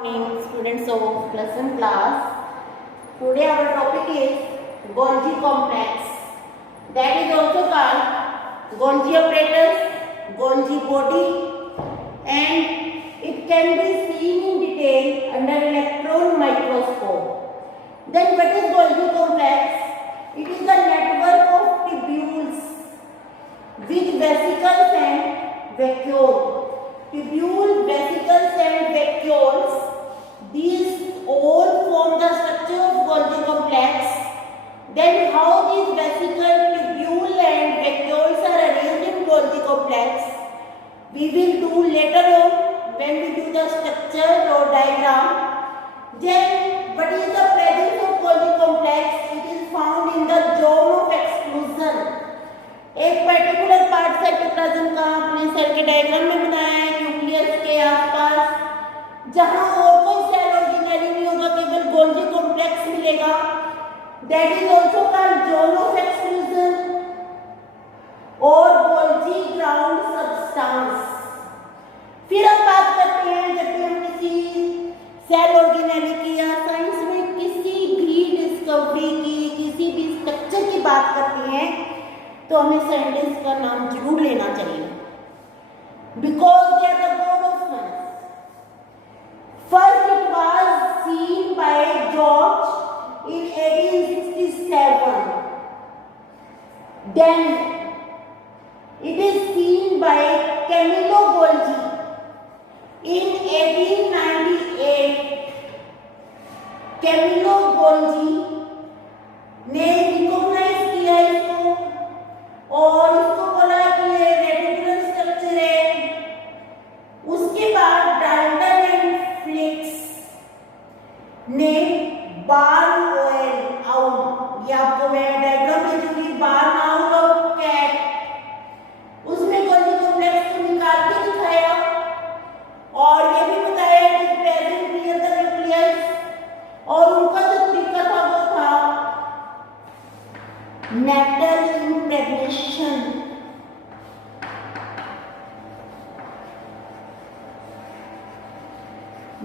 Morning, students of plus 1 class. Today our topic is Golgi complex. That is also called Golgi apparatus, Golgi body, and it can be seen in detail under electron microscope. Then what is Golgi complex? It is a network of tubules with vesicles and vacuoles. Tubule, vesicles and vacuoles, these all form the structure of Golgi complex. Then how these vesicle, tubule and vacuoles are arranged in Golgi complex, we will do later on when we do the structure or diagram. Then what is the presence of Golgi complex? It is found in the zone of exclusion. एक particular part cytoplasm का अपने cell के diagram में बनाया है nucleus के आसपास, जहां और कोई सेल ऑर्गेनेली नहीं होगा, केवल गोल्गी कॉम्प्लेक्स मिलेगा. That is also called zone of exclusion और गोल्गी ग्राउंड सब्सटेंस. फिर हम बात करते हैं, जब भी हम किसी सेल ऑर्गेनेली की या साइंस में किसी भी डिस्कवरी की, किसी भी स्ट्रक्चर की बात करते हैं, तो हमें साइंटिस्ट का नाम जरूर लेना चाहिए, because they are the god of science. First it was seen by George in 1867. Then it is seen by Camillo Golgi in 1898. Camillo Golgi ने रिकॉग्नाइज किया इसको और इसको बोला कि ये रेटिकुलर स्ट्रक्चर है. उसके बाद डाल्टन एंड फ्लिक्स ने बार्न ऑयल आउट, ये आपको मैं डायग्राम भेजूंगी, बार्न आउट ऑफ कैट, उसमें गोल्गी कॉम्प्लेक्स को निकाल के दिखाया और ये भी बताया कि प्रेजेंट नियर द न्यूक्लियस. और उनका जो तरीका था वो था मेटल इम्प्रेगनेशन.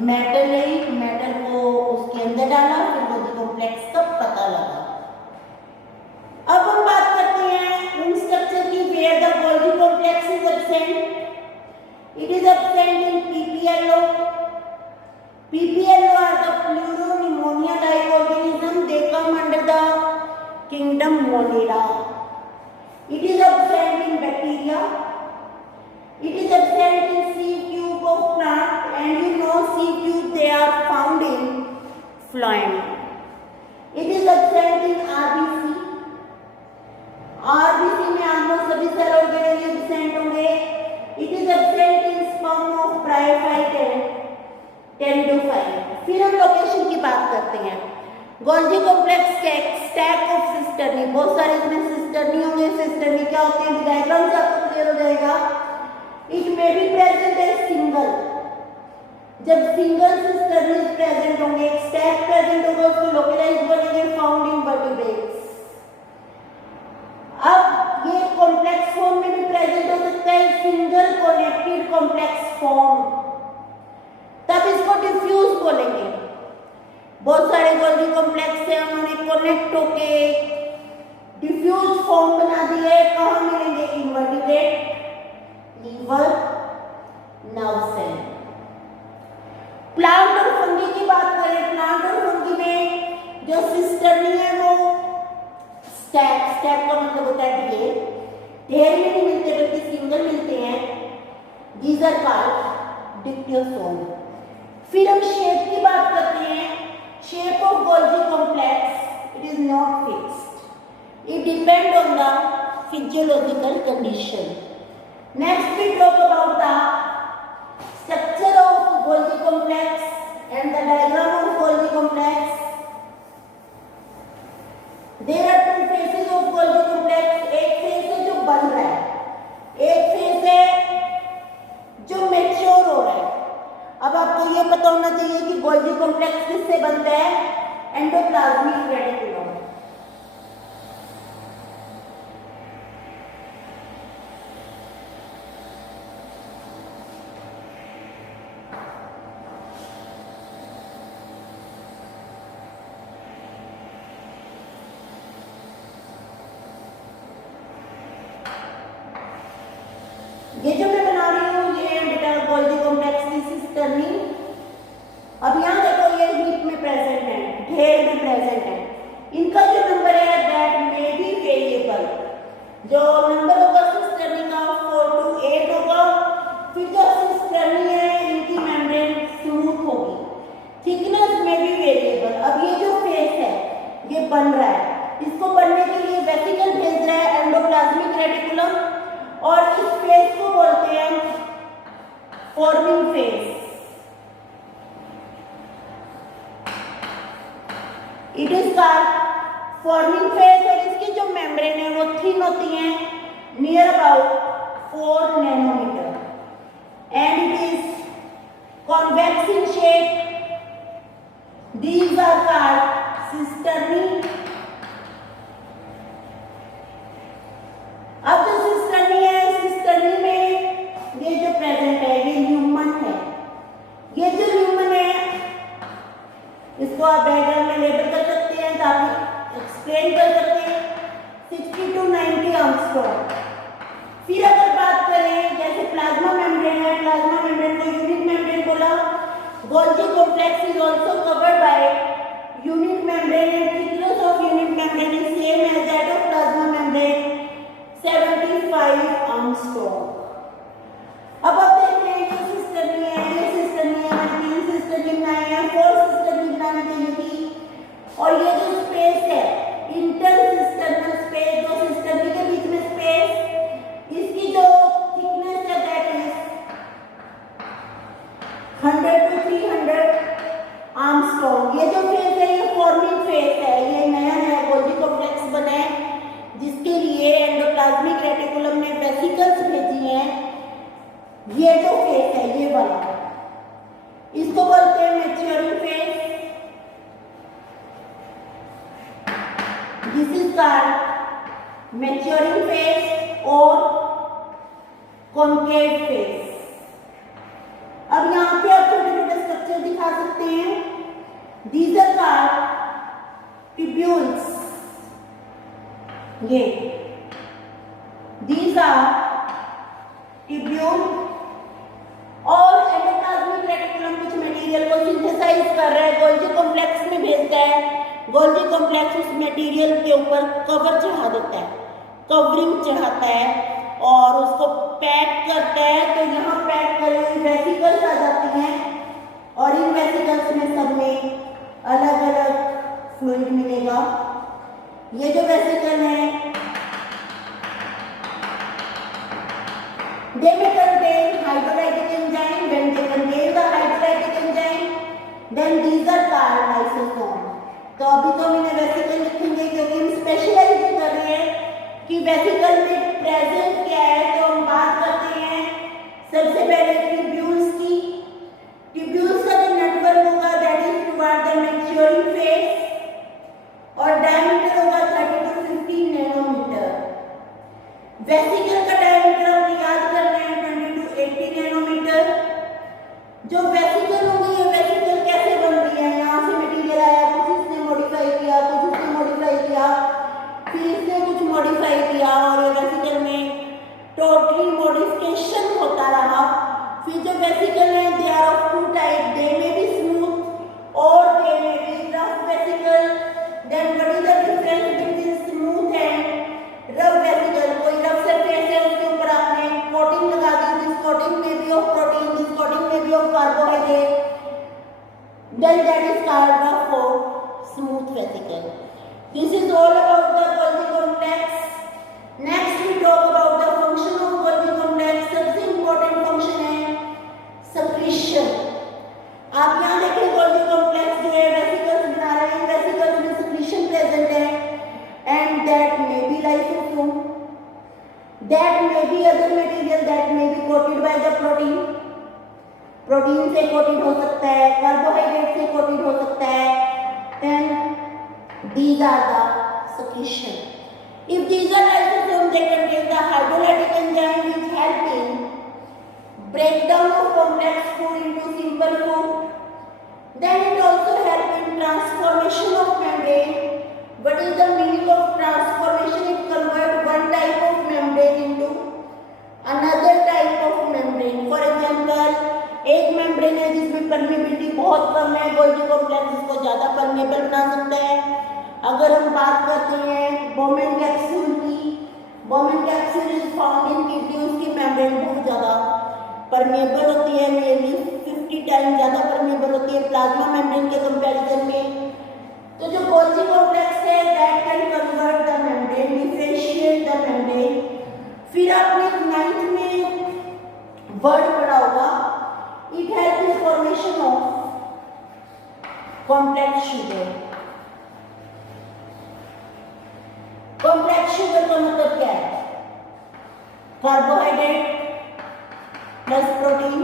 मेटल को उसके अंदर डाला, फिर गोल्गी कॉम्प्लेक्स का पता लगा. अब हम बात करते हैं उन स्ट्रक्चर की where the Golgi complex is absent. It is absent in PPLO. PPLO are the pleuropneumonia like organism. They come under the kingdom Monera. It is absent in bacteria. It is absent in sieve tube of plant, and you know sieve tube they are found in phloem. It is absent in RBC. RBC में almost सभी cell organelle absent होंगे. It is absent in sperm of bryophyte and pteridophyte. फिर हम location की बात करते हैं. Golgi complex stack of cisternae, बहुत सारे इसमें सिस्टर्नी होंगे. सिस्टर्नी क्या होते हैं, डायग्राम से आपको क्लियर हो जाएगा. It may be present as single. जब सिंगल सिस्टर्नी प्रेजेंट होंगे, एक स्टैक प्रेजेंट होगा, उसको लोकलाइज बनेंगे फाउंड इन वर्टिब्रेट्स. अब ये कॉम्प्लेक्स फॉर्म में भी प्रेजेंट हो सकता है, सिंगल कनेक्टेड कॉम्प्लेक्स फॉर्म, तब इसको डिफ्यूज बोलेंगे. बहुत सारे गोल्गी कॉम्प्लेक्स से उन्होंने कनेक्ट होके डिफ्यूज फॉर्म बना दिए. कहाँ मिलेंगे, invertebrate, liver, nerve cell. Plant और फंगी की बात करें, प्लांट और फंगी में जो सिस्टर्नी है वो स्टैक का मतलब होता है ढेर में नहीं मिलते बल्कि सिंगल मिलते हैं. These are called dictyosome. फिर हम शेप की बात करते हैं. Shape of Golgi complex, it is not fixed. It depends on the physiological condition. Next we talk about the structure of Golgi complex and the diagram of Golgi complex. There are two phases of Golgi complex. एक phase है जो बन रहा है, एक phase है जो mature हो रहा है. अब आपको ये पता होना चाहिए कि गोल्गी कॉम्प्लेक्स किससे बनता है, एंडोप्लाज्मिक रेटिकुलम. ये जो मैं बना रही हूँ ये बेटा गोल्जी कॉम्प्लेक्स की सिस्टर्नी। अब यहाँ देखो ये हीप में प्रेजेंट है, ढेर में प्रेजेंट है। इनका जो नंबर है दैट मे बी वेरिएबल। जो नंबर होगा सिस्टर्नी का 4 to 8 होगा। फिर जो सिस्टर्नी है इनकी मेम्ब्रेन स्मूथ होगी। थिकनेस में भी वेरिएबल। अब ये जो फेस है ये बन रहा है, इसको बनने के लिए वेसिकल भेज रहा है एंडोप्लाज्मिक रेटिकुलम और इस फेस को बोलते हैं forming face. It is called forming face और इसकी जो मेम्ब्रेन है वो थिन होती है near about 4 nanometre and it is convex in shape. These are called cisternae. अब जो सिस्टर्नी है, सिस्टर्नी में ये जो प्रेजेंट है ये ल्यूमन है। ये जो ल्यूमन है इसको आप डायग्राम में लेबल कर सकते हैं ताकि एक्सप्लेन कर सकते हैं। 60 to 90 एंगस्ट्रॉम। फिर अगर बात करें जैसे प्लाज्मा मेम्ब्रेन है, प्लाज्मा मेम्ब्रेन को यूनिट मेम्ब्रेन बोला। Golgi complex is also covered by unit membrane and thickness of unit membrane is same as that of plasma membrane 75 angstrom. अब आप देखते हैं ये सिस्टर्नी है, ये सिस्टर्नी है, 3 सिस्टर्नी बनाए हैं, 4 सिस्टर्नी बनानी चाहिए थी। और ये जो स्पेस है इंटरसिस्टर्नल स्पेस, जो सिस्टर्नी के बीच में स्पेस, इसकी जो थिकनेस है दैट इज 100 to 300 एंगस्ट्रॉम। ये जो फेस है ये फॉर्मिंग फेस है। ये नया गोल्जी कॉम्प्लेक्स बना है जिसके लिए एंडोप्लाज्मिक रेटिकुलम ने वेसिकल्स भेजी हैं। ये जो फेस है ये वाला, इसको बोलते हैं maturing face. This is called maturing face और कॉन्केव फेस। अब यहाँ पे आप छोटे छोटे स्ट्रक्चर दिखा सकते हैं। These are called tubules. ये these are tubule और एंडोप्लाज्मिक रेटिकुलम कुछ मटेरियल को सिंथेसाइज कर रहा है, गोल्जी कॉम्प्लेक्स में भेजता है। गोल्जी कॉम्प्लेक्स उस मटेरियल के ऊपर कवर चढ़ा देता है, कवरिंग चढ़ाता है और उसको पैक करता है। तो यहाँ पैक करे हुए वेसिकल्स आ जाती हैं और इन वेसिकल्स में सब में अलग अलग फ्लूइड मिलेगा। ये जो वेसिकल है they may contain hydrolytic enzyme. When they contain the hydrolytic enzyme then these are called lysosome. तो अभी तो हम इन्हें वेसिकल लिखेंगे क्योंकि हम स्पेशलाइज कर रहे हैं कि वेसिकल में प्रेजेंट क्या है। तो हम बात करते हैं सबसे पहले ट्यूब्यूल्स की। ट्यूब्यूल्स का जो नेटवर्क होगा that is toward the maturing face और डायमीटर होगा 30 to 50 नैनोमीटर। वेसिकल का डायमीटर आपने याद करना है 20 to 80 नैनोमीटर। जो वेसिकल होगी ये वेसिकल कैसे बन रही है, यहाँ से मटेरियल आया, कुछ इसने मॉडिफाई किया, कुछ इसने मॉडिफाई किया, फिर इसने कुछ मॉडिफाई किया और ये वेसिकल में टोटली मॉडिफिकेशन होता रहा। फिर जो वेसिकल है they are of 2 type, they may be smooth और they may be rough vesicle. Then what is the difference between smooth and rough vesicle? कोई रफ सरफेस है उसके ऊपर आपने कोटिंग लगा दी, दिस कोटिंग में be of protein, this coating में be of carbohydrate, then that is called rough or smooth vesicle. This is all about the Golgi complex. Next we talk about the function of Golgi complex. सबसे important function है secretion. आप यहाँ देखिए Golgi complex जो है vesicles बना रहे हैं, vesicles में secretion present है and that may be lysosome, that may be other material that may be coated by the protein. प्रोटीन से कोटेड हो सकता है, कार्बोहाइड्रेट से कोटेड हो सकता है। Then these are the secretion. If these are lysosome, they contain the hydrolytic enzyme which help in breakdown of complex food into simple food. Then it also help in transformation of membrane. What is the meaning of transformation? It convert one type of membrane into another type permeability बहुत कम है, Golgi complex इसको ज़्यादा permeable बना सकता है। अगर हम बात करते हैं बोमेन कैप्सूल की, Bowman capsule is found in kidney, उसकी मेम्ब्रेन बहुत ज़्यादा परमेबल होती है, नियरली 50 टाइम ज़्यादा परमेबल होती है प्लाज्मा मेम्ब्रेन के कंपैरिजन में। तो जो गोल्गी कॉम्प्लेक्स है that can convert the membrane, differentiate the membrane. फिर आपने 9th में वर्ड पढ़ा होगा, it help in formation of complex sugar. Complex sugar का मतलब क्या है? Carbohydrate plus protein,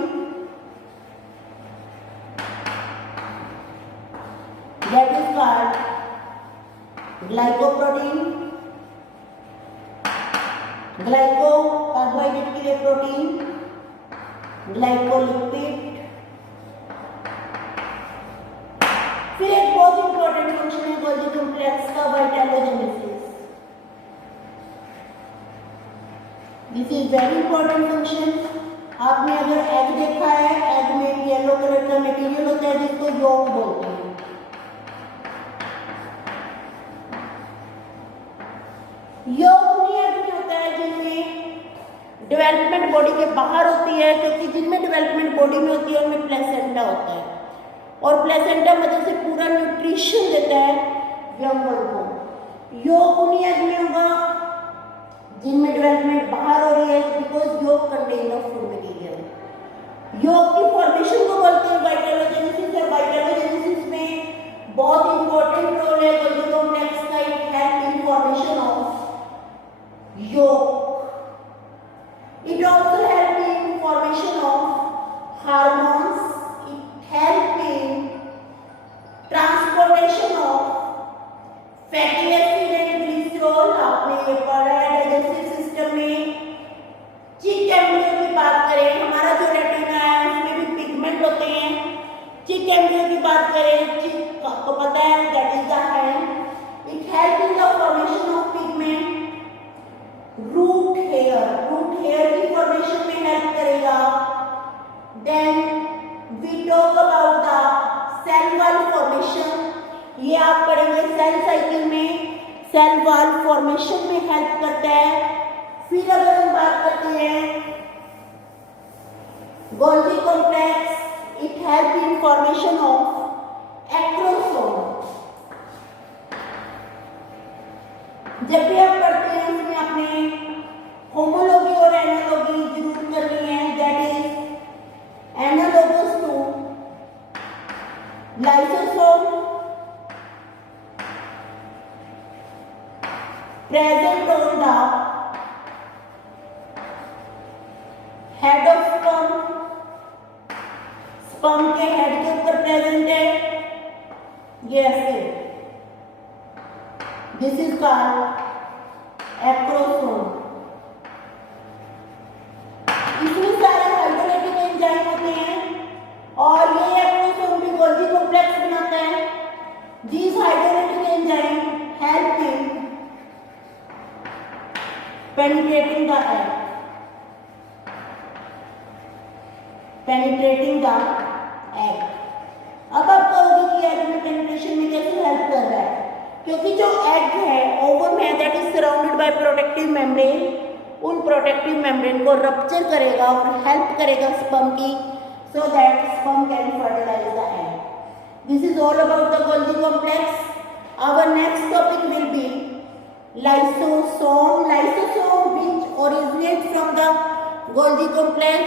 that is called glycoprotein. Glyco carbohydrate के लिए प्रोटीन, ग्लाइकोलिपिड। फिर एक बहुत इंपॉर्टेंट फंक्शन है गोल्गी कॉम्प्लेक्स का, vitellogenesis. This is very important function. आपने अगर एग देखा है, एग में येलो कलर का मटेरियल होता है जिसको योक बोलते हैं। योग उन्हीं एग में होता है जिनमें डेवलपमेंट बॉडी के बाहर होती है, क्योंकि जिनमें डेवलपमेंट बॉडी में होती है उनमें प्लेसेंटा होता है, और प्लेसेंटा मतलब से पूरा न्यूट्रिशन देता है यंगर को। योग उन्हीं एग में होगा जिनमें डेवलपमेंट बाहर हो रही है, बिकॉज योग कंटेन द फूड मटेरियल। योग की फॉर्मेशन को बोलते हैं वाइटैलोजेनेसिस, और वाइटैलोजेनेसिस में बहुत इंपॉर्टेंट रोल है गोल्गी कॉम्प्लेक्स का। It help in formation of योग। It also help in formation of hormones. It help in transportation of fatty acid and glycerol। आपने ये पढ़ा है डाइजेस्टिव सिस्टम में। चिक एम्ब्रियो की बात करें, हमारा जो रेटिना है उसमें भी पिगमेंट होते हैं। चिक एम्ब्रियो की बात करें, चिक आपको पता है that is the hand. It help in the formation of pigment. Root hair की फॉर्मेशन में हेल्प करेगा। Then we talk about the cell wall formation, ये आप पढ़ेंगे सेल साइकिल में, सेल वॉल फॉर्मेशन में हेल्प करता है। फिर अगर हम बात करते हैं Golgi complex, it help in formation of acrosome. जब भी आप पढ़ते हैं उसमें आपने होमोलॉजी और एनालॉजी जरूर करनी है। That is analogous to lysosome, present on the head of sperm, sperm के हेड के ऊपर प्रेजेंट है ये ऐसे। This is called acrosome. इसमें सारे हाइड्रोलाइटिक एंजाइम होते हैं और ये एक्रोसोम भी गोल्गी कॉम्प्लेक्स बनाता है। These hydrolytic enzyme help in penetrating the egg, penetrating the egg। अब आप कहोगे कि एग में पेनिट्रेशन में कैसे हेल्प कर रहा है? क्योंकि जो एग है ओवम है that is surrounded by protective membrane, उन प्रोटेक्टिव मेम्ब्रेन को रप्चर करेगा और हेल्प करेगा स्पर्म की, so that sperm can fertilise the egg. This is all about the Golgi complex. Our next topic will be lysosome, which originate from the Golgi complex।